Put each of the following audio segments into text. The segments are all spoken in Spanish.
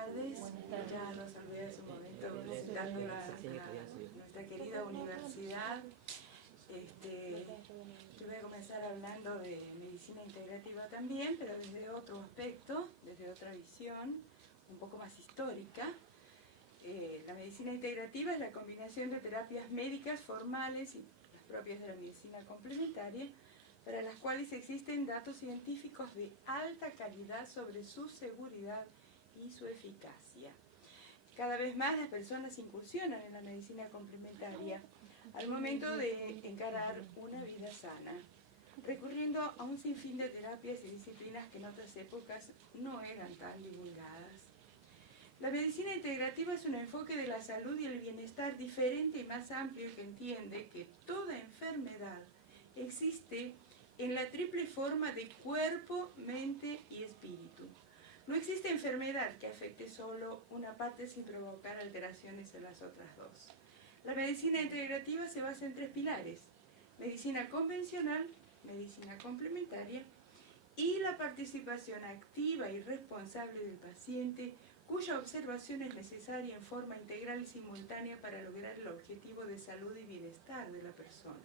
Ya nos olvidé hace un momento presentando nuestra querida universidad. Yo voy a comenzar hablando de medicina integrativa también, pero desde otro aspecto, desde otra visión, un poco más histórica. La medicina integrativa es la combinación de terapias médicas formales y las propias de la medicina complementaria, para las cuales existen datos científicos de alta calidad sobre su seguridad y su eficacia. Cada vez más las personas incursionan en la medicina complementaria al momento de encarar una vida sana, recurriendo a un sinfín de terapias y disciplinas que en otras épocas no eran tan divulgadas. La medicina integrativa es un enfoque de la salud y el bienestar diferente y más amplio que entiende que toda enfermedad existe en la triple forma de cuerpo, mente y espíritu. No existe enfermedad que afecte solo una parte sin provocar alteraciones en las otras dos. La medicina integrativa se basa en tres pilares: medicina convencional, medicina complementaria y la participación activa y responsable del paciente, cuya observación es necesaria en forma integral y simultánea para lograr el objetivo de salud y bienestar de la persona.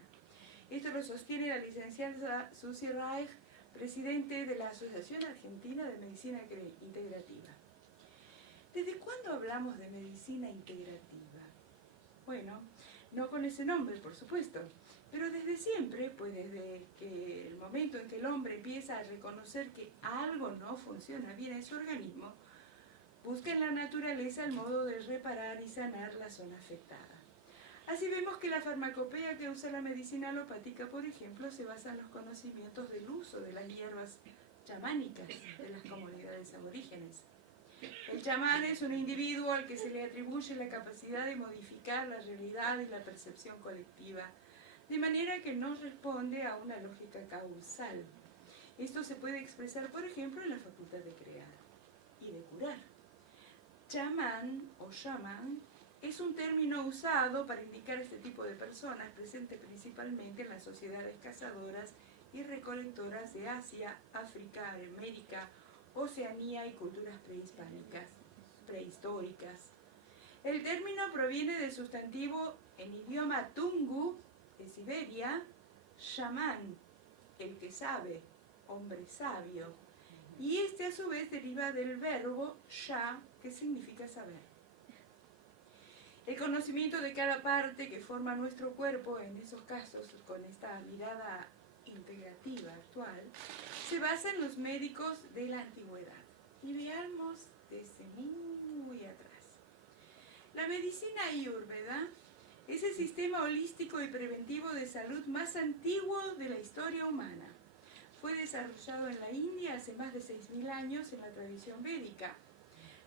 Esto lo sostiene la licenciada Susi Reich, presidente de la Asociación Argentina de Medicina Integrativa. ¿Desde cuándo hablamos de medicina integrativa? Bueno, no con ese nombre, por supuesto, pero desde siempre, pues desde que el momento en que el hombre empieza a reconocer que algo no funciona bien en su organismo, busca en la naturaleza el modo de reparar y sanar la zona afectada. Así vemos que la farmacopea que usa la medicina alopática, por ejemplo, se basa en los conocimientos del uso de las hierbas chamánicas de las comunidades aborígenes. El chamán es un individuo al que se le atribuye la capacidad de modificar la realidad y la percepción colectiva, de manera que no responde a una lógica causal. Esto se puede expresar, por ejemplo, en la facultad de crear y de curar. Chamán o shaman es un término usado para indicar este tipo de personas, presente principalmente en las sociedades cazadoras y recolectoras de Asia, África, América, Oceanía y culturas prehistóricas. El término proviene del sustantivo en idioma tungu de Siberia, shaman, el que sabe, hombre sabio, y este a su vez deriva del verbo sha, que significa saber. El conocimiento de cada parte que forma nuestro cuerpo, en esos casos con esta mirada integrativa actual, se basa en los médicos de la antigüedad. Y veamos desde muy atrás. La medicina ayurveda es el sistema holístico y preventivo de salud más antiguo de la historia humana. Fue desarrollado en la India hace más de 6.000 años en la tradición védica.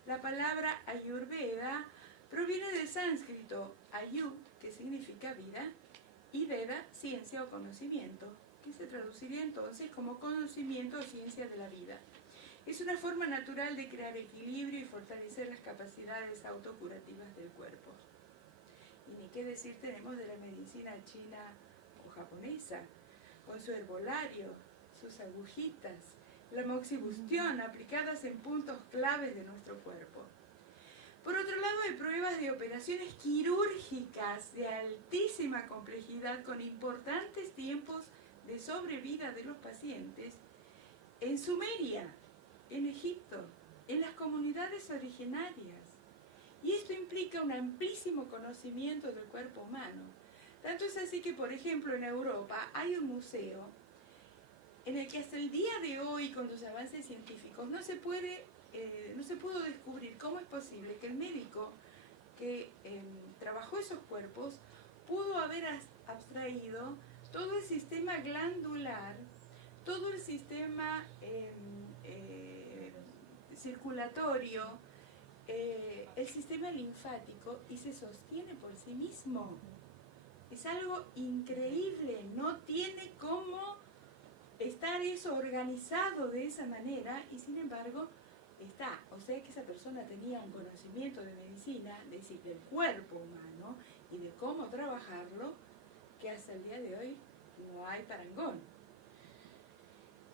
La palabra ayurveda proviene del sánscrito ayu, que significa vida, y veda, ciencia o conocimiento, que se traduciría entonces como conocimiento o ciencia de la vida. Es una forma natural de crear equilibrio y fortalecer las capacidades autocurativas del cuerpo. Y ni qué decir tenemos de la medicina china o japonesa, con su herbolario, sus agujitas, la moxibustión aplicadas en puntos claves de nuestro cuerpo. Por otro lado, hay pruebas de operaciones quirúrgicas de altísima complejidad con importantes tiempos de sobrevida de los pacientes en Sumeria, en Egipto, en las comunidades originarias. Y esto implica un amplísimo conocimiento del cuerpo humano. Tanto es así que, por ejemplo, en Europa hay un museo en el que hasta el día de hoy, con los avances científicos, no se pudo descubrir cómo es posible que el médico que trabajó esos cuerpos pudo haber abstraído todo el sistema glandular, todo el sistema circulatorio, el sistema linfático, y se sostiene por sí mismo. Es algo increíble, no tiene cómo estar eso organizado de esa manera, y sin embargo está. O sea que esa persona tenía un conocimiento de medicina, es decir, del cuerpo humano y de cómo trabajarlo, que hasta el día de hoy no hay parangón.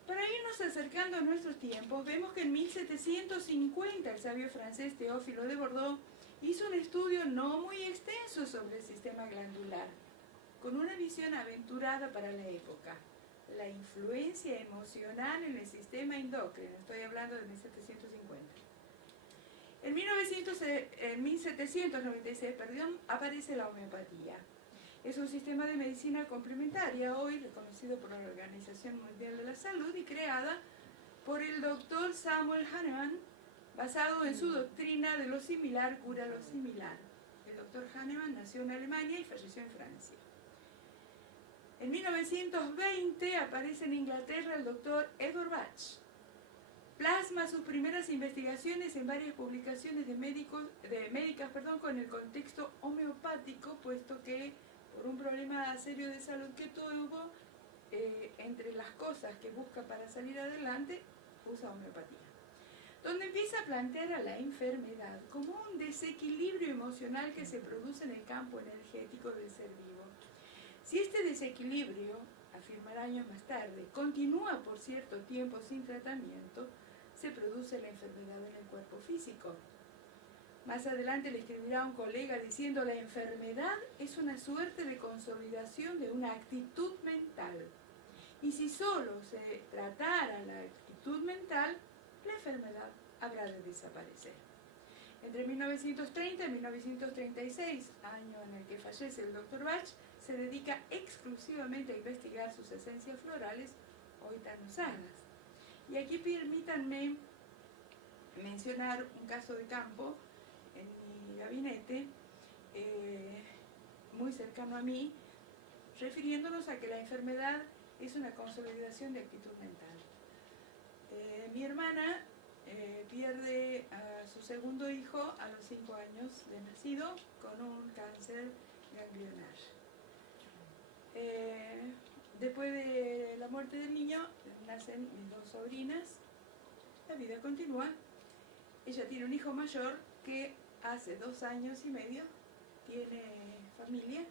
Para irnos acercando a nuestros tiempos, vemos que en 1750 el sabio francés Teófilo de Bordeaux hizo un estudio no muy extenso sobre el sistema glandular, con una visión aventurada para la época. La influencia emocional en el sistema endocrino, estoy hablando de 1750. En 1796 aparece la homeopatía. Es un sistema de medicina complementaria, hoy reconocido por la Organización Mundial de la Salud y creada por el doctor Samuel Hahnemann, basado en su doctrina de lo similar cura lo similar. El doctor Hahnemann nació en Alemania y falleció en Francia. En 1920 aparece en Inglaterra el doctor Edward Bach. Plasma sus primeras investigaciones en varias publicaciones médicas con el contexto homeopático, puesto que por un problema serio de salud que tuvo, entre las cosas que busca para salir adelante, usa homeopatía. Donde empieza a plantear a la enfermedad como un desequilibrio emocional que se produce en el campo energético del ser vivo. Si este desequilibrio, afirmará años más tarde, continúa por cierto tiempo sin tratamiento, se produce la enfermedad en el cuerpo físico. Más adelante le escribirá a un colega diciendo: la enfermedad es una suerte de consolidación de una actitud mental. Y si solo se tratara la actitud mental, la enfermedad habrá de desaparecer. Entre 1930 y 1936, año en el que fallece el Dr. Bach, se dedica exclusivamente a investigar sus esencias florales, hoy tan usadas. Y aquí permítanme mencionar un caso de campo en mi gabinete, muy cercano a mí, refiriéndonos a que la enfermedad es una consolidación de actitud mental. Mi hermana pierde a su segundo hijo a los 5 años de nacido con un cáncer ganglionar. Después de la muerte del niño, nacen mis 2 sobrinas, la vida continúa. Ella tiene un hijo mayor que hace 2 años y medio tiene familia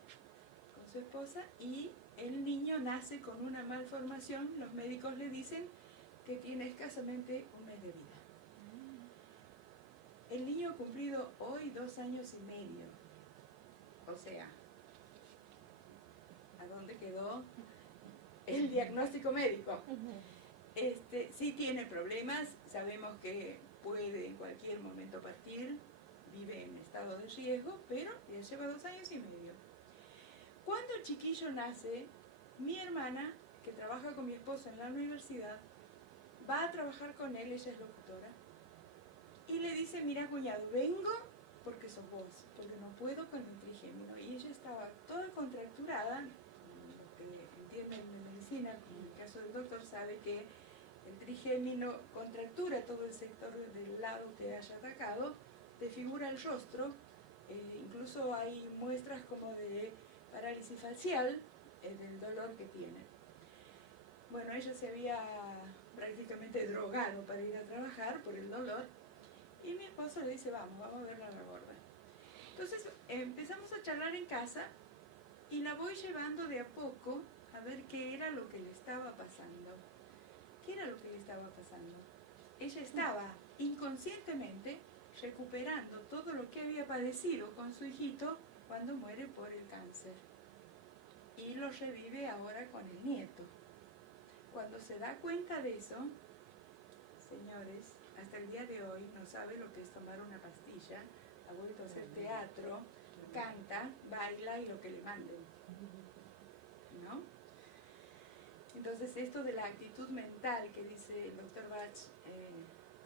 con su esposa y el niño nace con una malformación. Los médicos le dicen que tiene escasamente un mes de vida. El niño ha cumplido hoy 2 años y medio. O sea, ¿a dónde quedó el diagnóstico médico? Sí tiene problemas, sabemos que puede en cualquier momento partir, vive en estado de riesgo, pero ya lleva 2 años y medio. Cuando el chiquillo nace, mi hermana, que trabaja con mi esposo en la universidad, va a trabajar con él, ella es locutora, y le dice: mira, cuñado, vengo porque sos vos, porque no puedo con el trigémino. Y ella estaba toda contracturada. Los que entienden de medicina, en el caso del doctor, sabe que el trigémino contractura todo el sector del lado que haya atacado, desfigura el rostro, incluso hay muestras como de parálisis facial del dolor que tiene. Bueno, ella se había prácticamente drogado para ir a trabajar por el dolor, y mi esposo le dice: vamos a verla a la gorda. Entonces empezamos a charlar en casa y la voy llevando de a poco a ver qué era lo que le estaba pasando. ¿Qué era lo que le estaba pasando? Ella estaba inconscientemente recuperando todo lo que había padecido con su hijito cuando muere por el cáncer. Y lo revive ahora con el nieto. Cuando se da cuenta de eso, señores, hasta el día de hoy no sabe lo que es tomar una pastilla, ha vuelto a hacer teatro, canta, baila y lo que le manden, ¿no? Entonces esto de la actitud mental que dice el Dr. Bach,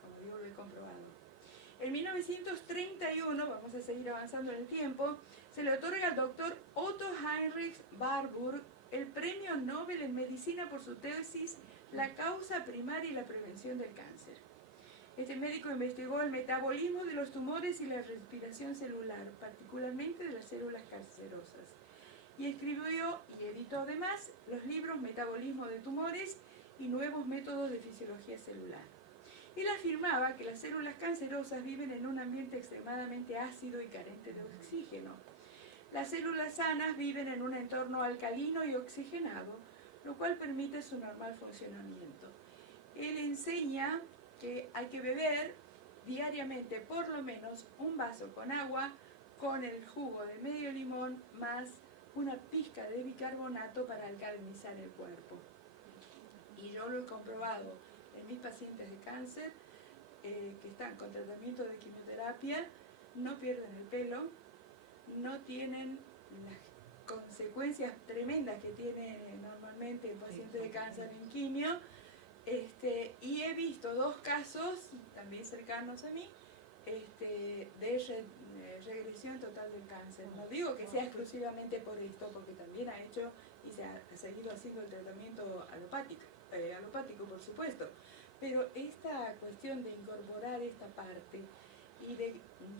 como digo, lo he comprobado. En 1931, vamos a seguir avanzando en el tiempo, se le otorga al Dr. Otto Heinrich Warburg el Premio Nobel en Medicina por su tesis La causa primaria y la prevención del cáncer. Este médico investigó el metabolismo de los tumores y la respiración celular, particularmente de las células cancerosas. Y escribió y editó además los libros Metabolismo de tumores y Nuevos métodos de fisiología celular. Él afirmaba que las células cancerosas viven en un ambiente extremadamente ácido y carente de oxígeno. Las células sanas viven en un entorno alcalino y oxigenado, lo cual permite su normal funcionamiento. él enseña que hay que beber diariamente por lo menos un vaso con agua, con el jugo de medio limón, más una pizca de bicarbonato para alcalinizar el cuerpo. Y yo lo he comprobado en mis pacientes de cáncer que están con tratamiento de quimioterapia, no pierden el pelo, no tienen las consecuencias tremendas que tiene normalmente el paciente de cáncer en quimio, y he visto 2 casos, también cercanos a mí, de regresión total del cáncer. No digo que sea exclusivamente por esto, porque también ha hecho y se ha seguido haciendo el tratamiento alopático, por supuesto, pero esta cuestión de incorporar esta parte y de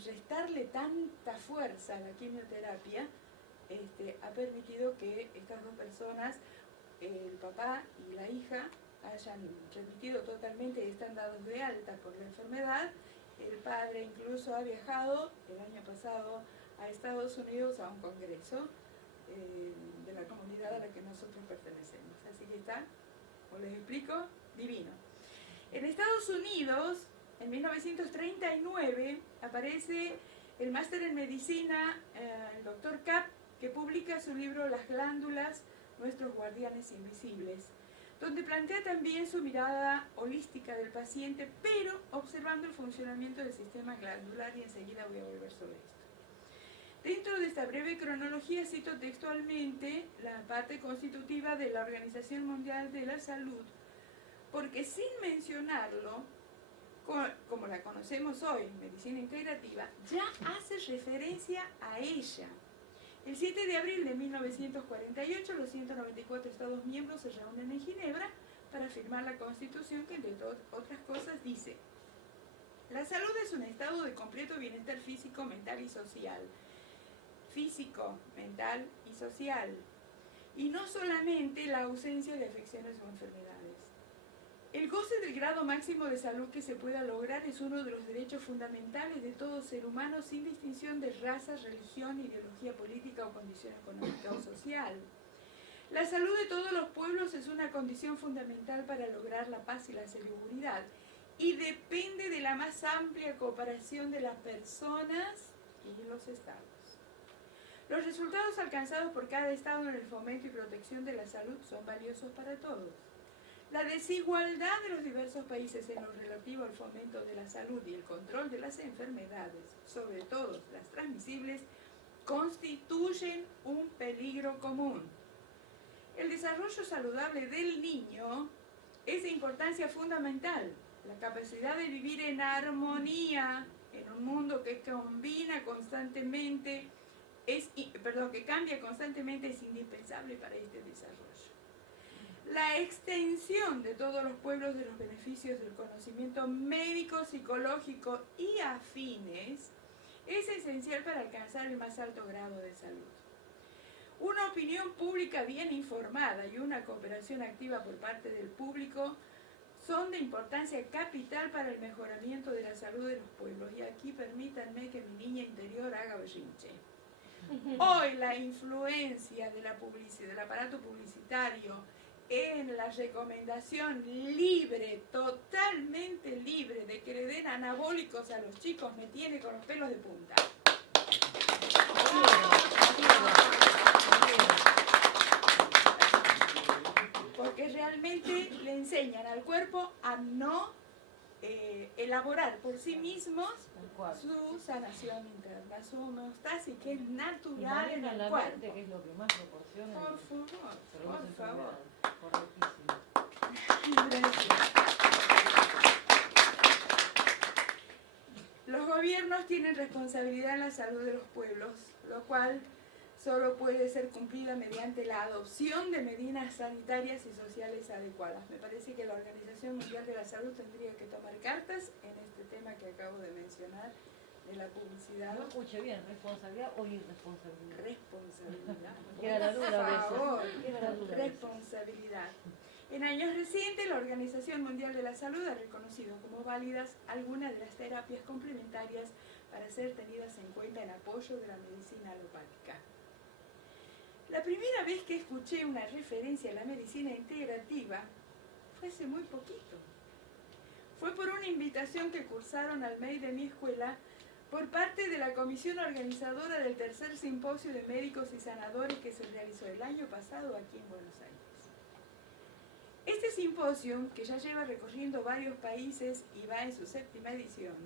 restarle tanta fuerza a la quimioterapia, ha permitido que estas 2 personas, el papá y la hija, hayan remitido totalmente y están dados de alta por la enfermedad. El padre incluso ha viajado el año pasado a Estados Unidos a un congreso de la comunidad a la que nosotros pertenecemos. Así que está, como les explico, divino. En Estados Unidos, en 1939, aparece el máster en medicina, el Dr. Kapp, que publica su libro Las glándulas, nuestros guardianes invisibles, donde plantea también su mirada holística del paciente, pero observando el funcionamiento del sistema glandular, y enseguida voy a volver sobre esto. Dentro de esta breve cronología cito textualmente la parte constitutiva de la Organización Mundial de la Salud, porque sin mencionarlo, como la conocemos hoy, medicina integrativa, ya hace referencia a ella. El 7 de abril de 1948, los 194 Estados miembros se reúnen en Ginebra para firmar la Constitución que, entre otras cosas, dice: la salud es un estado de completo bienestar físico, mental y social. Físico, mental y social. Y no solamente la ausencia de afecciones o enfermedades. El goce del grado máximo de salud que se pueda lograr es uno de los derechos fundamentales de todo ser humano, sin distinción de raza, religión, ideología política o condición económica o social. La salud de todos los pueblos es una condición fundamental para lograr la paz y la seguridad, y depende de la más amplia cooperación de las personas y los estados. Los resultados alcanzados por cada estado en el fomento y protección de la salud son valiosos para todos. La desigualdad de los diversos países en lo relativo al fomento de la salud y el control de las enfermedades, sobre todo las transmisibles, constituyen un peligro común. El desarrollo saludable del niño es de importancia fundamental. La capacidad de vivir en armonía en un mundo que cambia constantemente es indispensable para este desarrollo. La extensión de todos los pueblos de los beneficios del conocimiento médico, psicológico y afines es esencial para alcanzar el más alto grado de salud. Una opinión pública bien informada y una cooperación activa por parte del público son de importancia capital para el mejoramiento de la salud de los pueblos. Y aquí permítanme que mi niña interior haga berrinche. Hoy la influencia de la publicidad, del aparato publicitario, en la recomendación libre, totalmente libre, de que le den anabólicos a los chicos, me tiene con los pelos de punta. Porque realmente le enseñan al cuerpo a no elaborar por sí mismos su sanación interna, su homeostasis, que es natural en el cuerpo. Que es lo que más proporciona. Por favor. Correctísimo. Gracias. Los gobiernos tienen responsabilidad en la salud de los pueblos, lo cual solo puede ser cumplida mediante la adopción de medidas sanitarias y sociales adecuadas. Me parece que la Organización Mundial de la Salud tendría que tomar cartas en este tema que acabo de mencionar, de la publicidad. No escuché bien, ¿responsabilidad o irresponsabilidad? Responsabilidad. Queda la duda a veces. Por favor, Queda la duda a veces. responsabilidad. En años recientes, la Organización Mundial de la Salud ha reconocido como válidas algunas de las terapias complementarias para ser tenidas en cuenta en apoyo de la medicina alopática. La primera vez que escuché una referencia a la medicina integrativa fue hace muy poquito, Fue por una invitación que cursaron al MEI de mi escuela por parte de la comisión organizadora del tercer simposio de médicos y sanadores que se realizó el año pasado aquí en Buenos Aires. Este simposio, que ya lleva recorriendo varios países y va en su 7ª edición,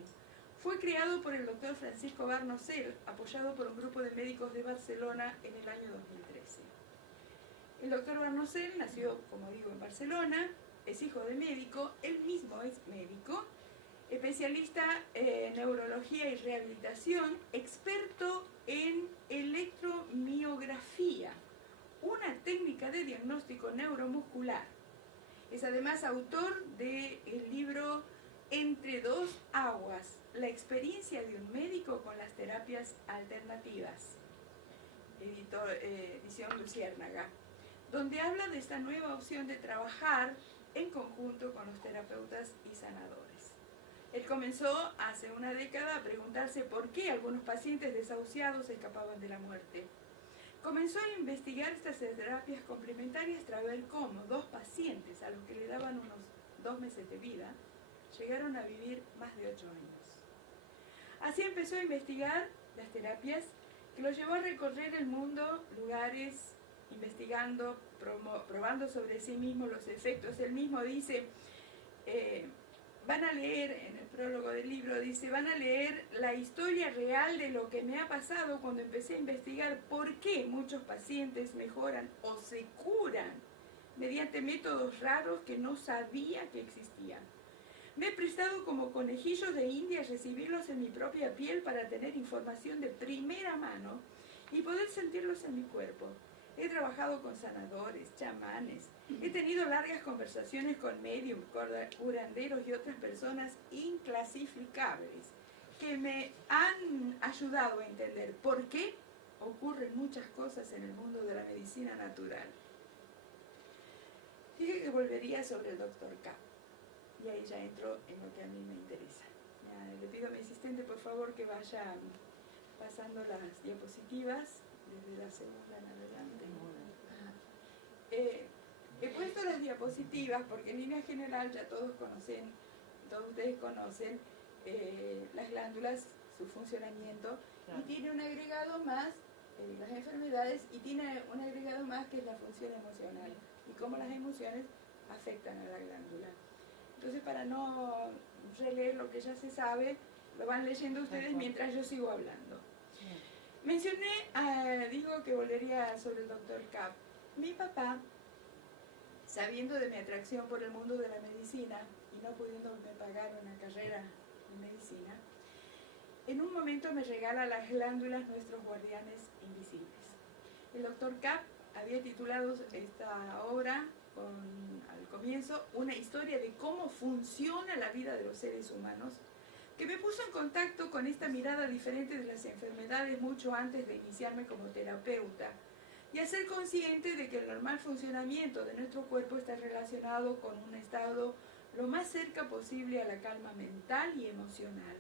fue creado por el doctor Francisco Barnosel, apoyado por un grupo de médicos de Barcelona en el año 2013. El doctor Barnosel nació, como digo, en Barcelona, es hijo de médico, él mismo es médico, especialista en neurología y rehabilitación, experto en electromiografía, una técnica de diagnóstico neuromuscular. Es además autor del libro Entre dos aguas, la experiencia de un médico con las terapias alternativas, edición Luciérnaga, donde habla de esta nueva opción de trabajar en conjunto con los terapeutas y sanadores. Él comenzó hace una década a preguntarse por qué algunos pacientes desahuciados escapaban de la muerte. Comenzó a investigar estas terapias complementarias tras ver cómo 2 pacientes a los que le daban unos 2 meses de vida llegaron a vivir más de 8 años. Así empezó a investigar las terapias que lo llevó a recorrer el mundo, lugares, investigando, probando sobre sí mismo los efectos. Él mismo dice, van a leer, en el prólogo del libro, dice, van a leer la historia real de lo que me ha pasado cuando empecé a investigar por qué muchos pacientes mejoran o se curan mediante métodos raros que no sabía que existían. Me he prestado como conejillos de India a recibirlos en mi propia piel para tener información de primera mano y poder sentirlos en mi cuerpo. He trabajado con sanadores, chamanes, he tenido largas conversaciones con médiums, curanderos y otras personas inclasificables que me han ayudado a entender por qué ocurren muchas cosas en el mundo de la medicina natural. Dije que volvería sobre el Dr. K. Y ahí ya entro en lo que a mí me interesa. Ya, le pido a mi asistente, por favor, que vaya pasando las diapositivas desde la segunda en adelante. He puesto las diapositivas porque en línea general ya todos ustedes conocen las glándulas, su funcionamiento, claro. Y tiene un agregado más, las enfermedades, y tiene un agregado más que es la función emocional y cómo las emociones afectan a la glándula. Entonces, para no releer lo que ya se sabe, lo van leyendo ustedes mientras yo sigo hablando. Mencioné, digo que volvería sobre el Dr. Kapp. Mi papá, sabiendo de mi atracción por el mundo de la medicina y no pudiéndome pagar una carrera en medicina, en un momento me regala las glándulas, nuestros guardianes invisibles. El Dr. Kapp había titulado esta obra al comienzo, una historia de cómo funciona la vida de los seres humanos, que me puso en contacto con esta mirada diferente de las enfermedades mucho antes de iniciarme como terapeuta y a ser consciente de que el normal funcionamiento de nuestro cuerpo está relacionado con un estado lo más cerca posible a la calma mental y emocional.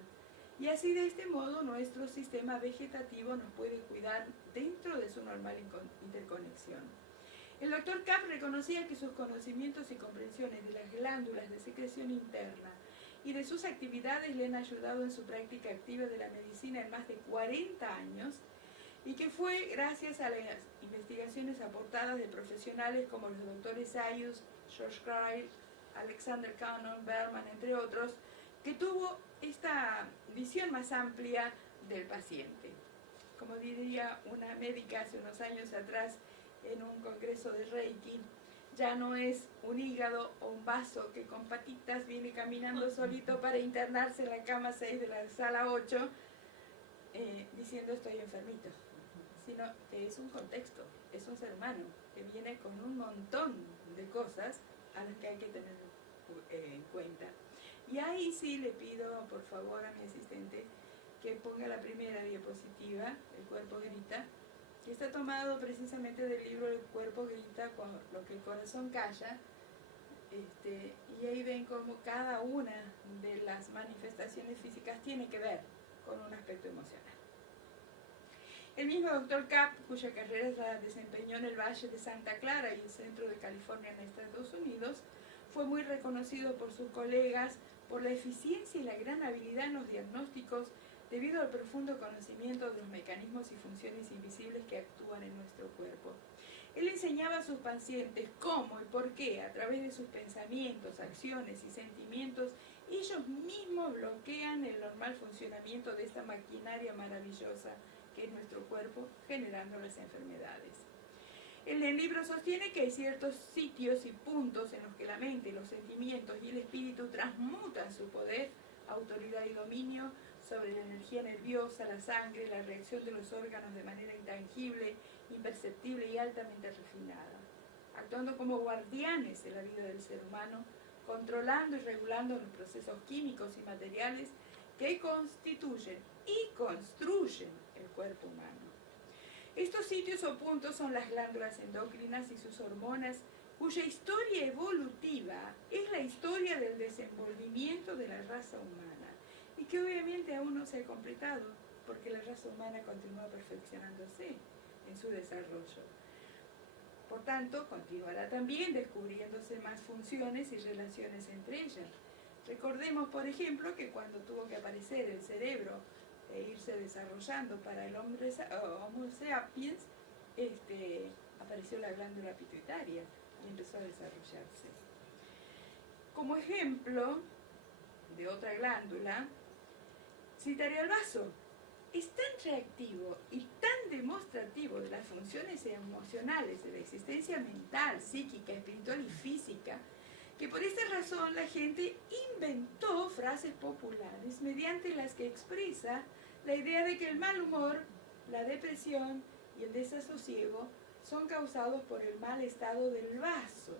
Y así de este modo nuestro sistema vegetativo nos puede cuidar dentro de su normal interconexión. El Dr. Kapp reconocía que sus conocimientos y comprensiones de las glándulas de secreción interna y de sus actividades le han ayudado en su práctica activa de la medicina en más de 40 años y que fue gracias a las investigaciones aportadas de profesionales como los doctores Sayus, George Crile, Alexander Cannon, Berman, entre otros, que tuvo esta visión más amplia del paciente. Como diría una médica hace unos años atrás en un congreso de Reiki, ya no es un hígado o un vaso que con patitas viene caminando solito para internarse en la cama 6 de la sala 8 diciendo estoy enfermito, sino que es un contexto, es un ser humano que viene con un montón de cosas a las que hay que tener en cuenta. Y ahí sí le pido por favor a mi asistente que ponga la primera diapositiva, El cuerpo grita, que está tomado precisamente del libro El cuerpo grita con lo que el corazón calla, y ahí ven cómo cada una de las manifestaciones físicas tiene que ver con un aspecto emocional. El mismo Dr. Kapp, cuya carrera la desempeñó en el Valle de Santa Clara y el centro de California en Estados Unidos, fue muy reconocido por sus colegas por la eficiencia y la gran habilidad en los diagnósticos debido al profundo conocimiento de los mecanismos y funciones invisibles que actúan en nuestro cuerpo. Él enseñaba a sus pacientes cómo y por qué, a través de sus pensamientos, acciones y sentimientos, ellos mismos bloquean el normal funcionamiento de esta maquinaria maravillosa que es nuestro cuerpo, generando las enfermedades. En el libro sostiene que hay ciertos sitios y puntos en los que la mente, los sentimientos y el espíritu transmutan su poder, autoridad y dominio sobre la energía nerviosa, la sangre, la reacción de los órganos de manera intangible, imperceptible y altamente refinada, actuando como guardianes de la vida del ser humano, controlando y regulando los procesos químicos y materiales que constituyen y construyen el cuerpo humano. Estos sitios o puntos son las glándulas endocrinas y sus hormonas, cuya historia evolutiva es la historia del desenvolvimiento de la raza humana y que obviamente aún no se ha completado porque la raza humana continúa perfeccionándose en su desarrollo. Por tanto, continuará también descubriéndose más funciones y relaciones entre ellas. Recordemos, por ejemplo, que cuando tuvo que aparecer el cerebro e irse desarrollando para el Homo sapiens, apareció la glándula pituitaria y empezó a desarrollarse. Como ejemplo de otra glándula, citaré al vaso. Es tan reactivo y tan demostrativo de las funciones emocionales de la existencia mental, psíquica, espiritual y física, que por esta razón la gente inventó frases populares mediante las que expresa la idea de que el mal humor, la depresión y el desasosiego son causados por el mal estado del vaso.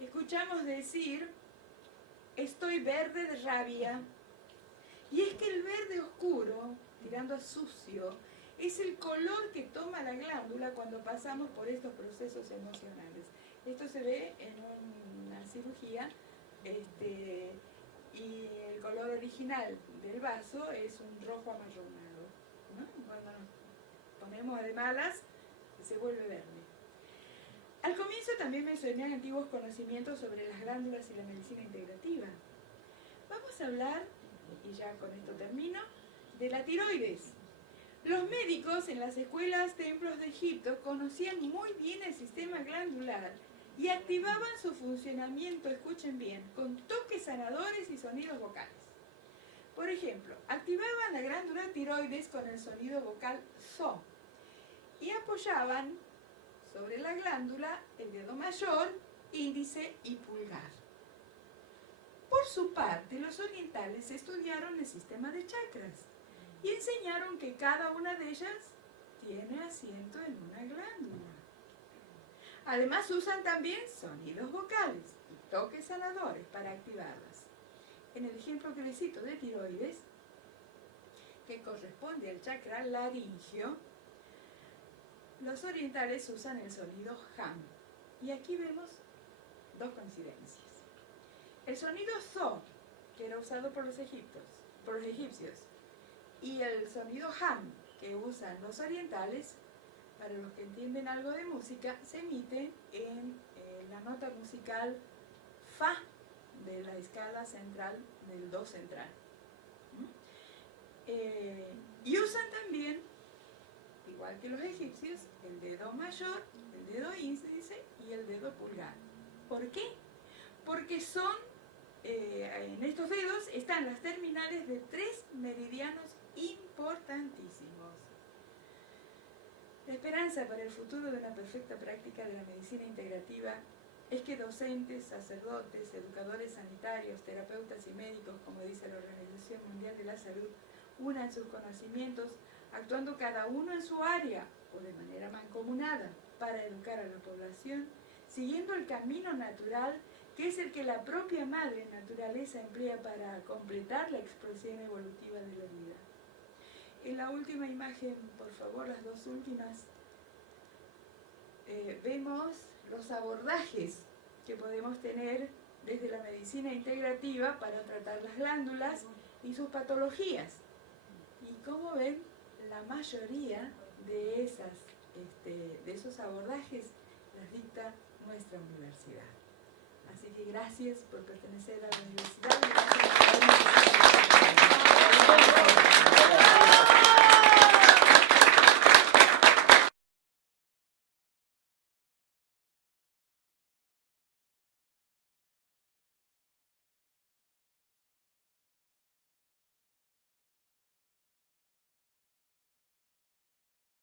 Escuchamos decir, estoy verde de rabia. Y es que el verde oscuro, tirando a sucio, es el color que toma la glándula cuando pasamos por estos procesos emocionales. Esto se ve en una cirugía y el color original del vaso es un rojo amarronado, ¿no? Cuando nos ponemos de malas, se vuelve verde. Al comienzo también mencioné antiguos conocimientos sobre las glándulas y la medicina integrativa. Vamos a hablar, y ya con esto termino, de la tiroides. Los médicos en las escuelas templos de Egipto conocían muy bien el sistema glandular y activaban su funcionamiento, escuchen bien, con toques sanadores y sonidos vocales. Por ejemplo, activaban la glándula tiroides con el sonido vocal so y apoyaban sobre la glándula el dedo mayor, índice y pulgar. Por su parte, los orientales estudiaron el sistema de chakras y enseñaron que cada una de ellas tiene asiento en una glándula. Además, usan también sonidos vocales y toques sanadores para activarlas. En el ejemplo que les cito de tiroides, que corresponde al chakra laringio, los orientales usan el sonido ham. Y aquí vemos dos coincidencias. El sonido so, que era usado por los egipcios, y el sonido ham, que usan los orientales, para los que entienden algo de música, se emite en la nota musical fa de la escala central del do central. Y usan también, igual que los egipcios, el dedo mayor, el dedo índice y el dedo pulgar. ¿Por qué? Porque en estos dedos están las terminales de 3 meridianos importantísimos. La esperanza para el futuro de una perfecta práctica de la medicina integrativa es que docentes, sacerdotes, educadores sanitarios, terapeutas y médicos, como dice la Organización Mundial de la Salud, unan sus conocimientos, actuando cada uno en su área o de manera mancomunada para educar a la población, siguiendo el camino natural que es el que la propia madre naturaleza emplea para completar la explosión evolutiva de la vida. En la última imagen, por favor, las dos últimas, vemos los abordajes que podemos tener desde la medicina integrativa para tratar las glándulas y sus patologías. Y como ven, la mayoría de esos abordajes las dicta nuestra universidad. Así que gracias por pertenecer a la universidad. Gracias por